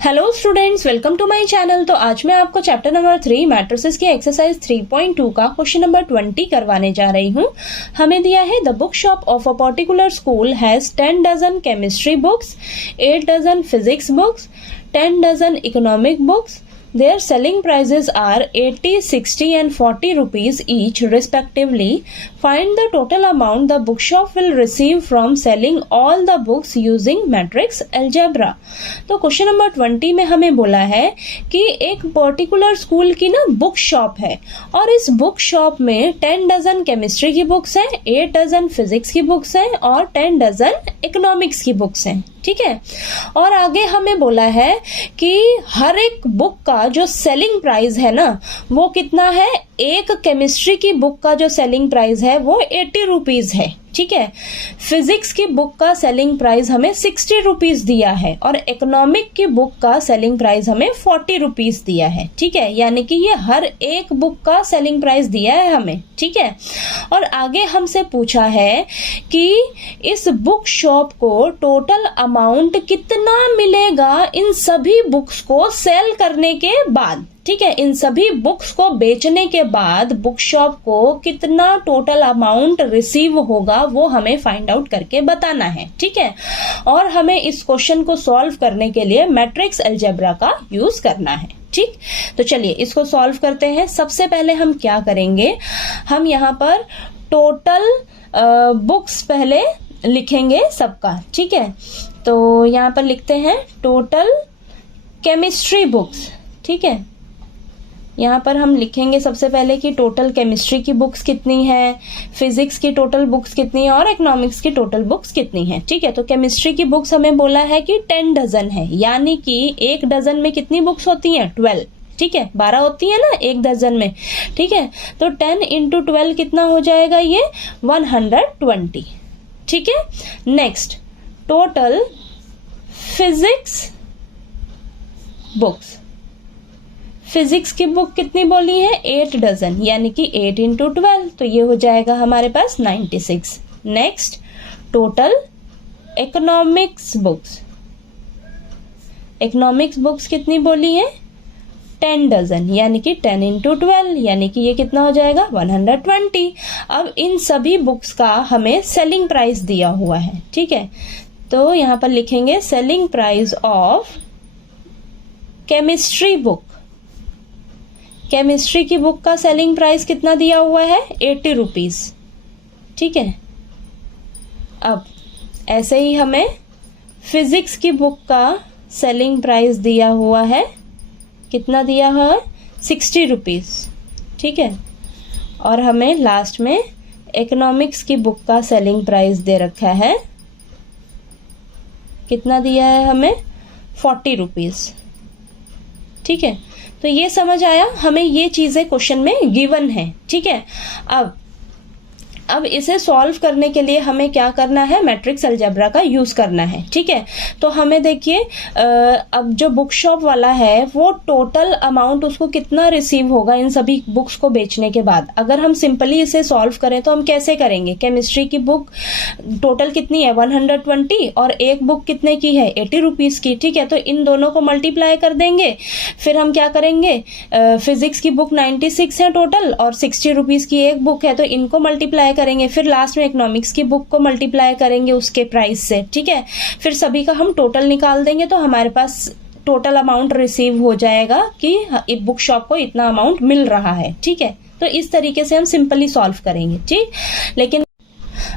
Hello students, welcome to my channel. तो आज मैं आपको चैप्टर नंबर 3 मैट्रिसेस की एक्सरसाइज 3.2 का क्वेश्चन नंबर 20 करवाने जा रही हूँ। हमें दिया है the book shop of a particular school has 10 dozen chemistry books, 8 dozen physics books, 10 dozen economic books. Their selling prices are 80, 60 and 40 rupees each respectively. Find the total amount the bookshop will receive from selling all the books using matrix algebra. तो question number 20 में हमें बोला है कि एक particular school की ना book shop है और इस बुक शॉप में 10 डजन केमिस्ट्री की बुक्स हैं, 8 डजन फिजिक्स की बुक्स हैं और 10 डजन इकोनॉमिक्स की बुक्स हैं। ठीक है, और आगे हमें बोला है कि हर एक बुक का जो सेलिंग प्राइस है ना वो कितना है। एक केमिस्ट्री की बुक का जो सेलिंग प्राइस है वो 80 रुपीज है। ठीक है, फिजिक्स की बुक का सेलिंग प्राइस हमें 60 रुपीज दिया है और इकोनॉमिक की बुक का सेलिंग प्राइस हमें 40 रुपीज दिया है। ठीक है, यानी कि ये हर एक बुक का सेलिंग प्राइस दिया है हमें। ठीक है, और आगे हमसे पूछा है कि इस बुक शॉप को टोटल अमाउंट कितना मिलेगा इन सभी बुक्स को सेल करने के बाद। ठीक है, इन सभी बुक्स को बेचने के बाद बुक शॉप को कितना टोटल अमाउंट रिसीव होगा वो हमें फाइंड आउट करके बताना है। ठीक है, और हमें इस क्वेश्चन को सॉल्व करने के लिए मैट्रिक्स अलजेब्रा का यूज करना है। ठीक, तो चलिए इसको सॉल्व करते हैं। सबसे पहले हम क्या करेंगे, हम यहाँ पर टोटल बुक्स पहले लिखेंगे सबका। ठीक है, तो यहाँ पर लिखते हैं टोटल केमिस्ट्री बुक्स। ठीक है, यहाँ पर हम लिखेंगे सबसे पहले कि टोटल केमिस्ट्री की बुक्स कितनी है, फिजिक्स की टोटल बुक्स कितनी है और इकोनॉमिक्स की टोटल बुक्स कितनी है। ठीक है, तो केमिस्ट्री की बुक्स हमें बोला है कि 10 डजन है, यानी कि एक डजन में कितनी बुक्स होती हैं, 12। ठीक है, 12 होती है ना एक डजन में। ठीक है, तो 10 इंटू 12 कितना हो जाएगा, ये 120। ठीक है, next total physics books, physics की बुक कितनी बोली है, 8 डजन, यानी कि 8 इंटू 12, तो ये हो जाएगा हमारे पास 96। Next total economics books, economics books कितनी बोली है, 10 डजन, यानी कि 10 इंटू 12, यानी कि ये कितना हो जाएगा 120। अब इन सभी बुक्स का हमें सेलिंग प्राइस दिया हुआ है। ठीक है, तो यहां पर लिखेंगे selling price of chemistry book. Chemistry की बुक का सेलिंग प्राइस कितना दिया हुआ है, 80 रुपीज। ठीक है, अब ऐसे ही हमें फिजिक्स की बुक का सेलिंग प्राइस दिया हुआ है, कितना दिया हुआ है, 60 रुपीज। ठीक है, और हमें लास्ट में इकोनॉमिक्स की बुक का सेलिंग प्राइस दे रखा है, कितना दिया है हमें, 40 रुपीज। ठीक है, तो ये समझ आया, हमें ये चीजें क्वेश्चन में गिवन है। ठीक है, अब इसे सॉल्व करने के लिए हमें क्या करना है, मैट्रिक्स अलजेब्रा का यूज करना है। ठीक है, तो हमें देखिए अब जो बुक शॉप वाला है वो टोटल अमाउंट उसको कितना रिसीव होगा इन सभी बुक्स को बेचने के बाद। अगर हम सिंपली इसे सॉल्व करें तो हम कैसे करेंगे, केमिस्ट्री की बुक टोटल कितनी है 120 और एक बुक कितने की है 80 रुपीज की। ठीक है, तो इन दोनों को मल्टीप्लाई कर देंगे। फिर हम क्या करेंगे, फिजिक्स की बुक 96 है टोटल और 60 रुपीज की एक बुक है, तो इनको मल्टीप्लाई करेंगे। फिर लास्ट में इकोनॉमिक्स की बुक को मल्टीप्लाई करेंगे उसके प्राइस से। ठीक है, फिर सभी का हम टोटल निकाल देंगे तो हमारे पास टोटल अमाउंट रिसीव हो जाएगा कि बुक शॉप को इतना अमाउंट मिल रहा है। ठीक है, तो इस तरीके से हम सिंपली सॉल्व करेंगे। ठीक, लेकिन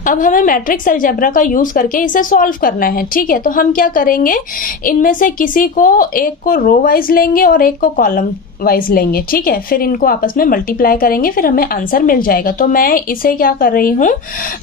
अब हमें मैट्रिक्स अलजेब्रा का यूज करके इसे सॉल्व करना है। ठीक है, तो हम क्या करेंगे, इनमें से किसी को एक को रो वाइज लेंगे और एक को कॉलम वाइज लेंगे। ठीक है, फिर इनको आपस में मल्टीप्लाई करेंगे, फिर हमें आंसर मिल जाएगा। तो मैं इसे क्या कर रही हूँ,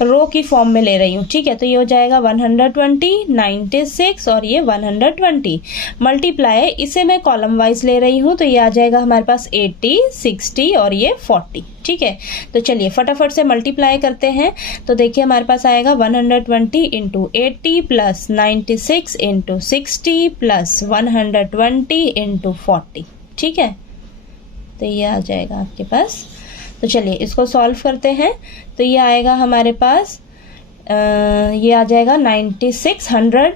रो की फॉर्म में ले रही हूँ। ठीक है, तो ये हो जाएगा 120, 96 और ये 120 मल्टीप्लाई, इसे मैं कॉलम वाइज ले रही हूँ, तो ये आ जाएगा हमारे पास 80, 60 और ये 40। ठीक है, तो चलिए फटाफट से मल्टीप्लाई करते हैं। तो देखिए हमारे पास आएगा 120 into 80 plus 96 into 60 plus 120 into 40। ठीक है, तो ये आ जाएगा आपके पास। तो चलिए इसको सॉल्व करते हैं। तो ये आएगा हमारे पास ये आ जाएगा 9600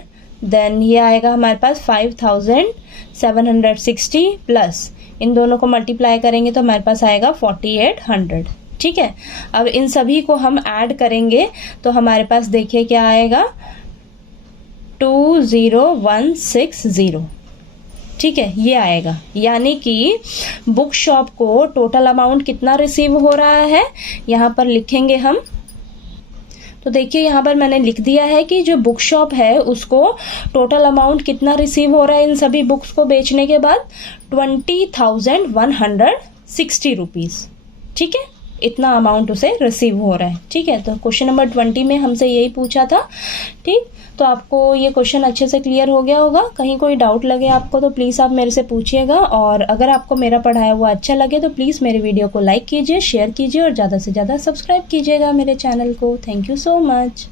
देन ये आएगा हमारे पास 5760 प्लस इन दोनों को मल्टीप्लाई करेंगे तो हमारे पास आएगा 4800। ठीक है, अब इन सभी को हम ऐड करेंगे तो हमारे पास देखिए क्या आएगा 20160। ठीक है, ये आएगा, यानी कि बुक शॉप को टोटल अमाउंट कितना रिसीव हो रहा है यहाँ पर लिखेंगे हम। तो देखिए यहाँ पर मैंने लिख दिया है कि जो बुक शॉप है उसको टोटल अमाउंट कितना रिसीव हो रहा है इन सभी बुक्स को बेचने के बाद 20,160 रुपीज। ठीक है, इतना अमाउंट उसे रिसीव हो रहा है। ठीक है, तो क्वेश्चन नंबर 20 में हमसे यही पूछा था। ठीक, तो आपको ये क्वेश्चन अच्छे से क्लियर हो गया होगा। कहीं कोई डाउट लगे आपको तो प्लीज़ आप मेरे से पूछिएगा, और अगर आपको मेरा पढ़ाया हुआ अच्छा लगे तो प्लीज़ मेरे वीडियो को लाइक कीजिए, शेयर कीजिए और ज़्यादा से ज़्यादा सब्सक्राइब कीजिएगा मेरे चैनल को। Thank you so much.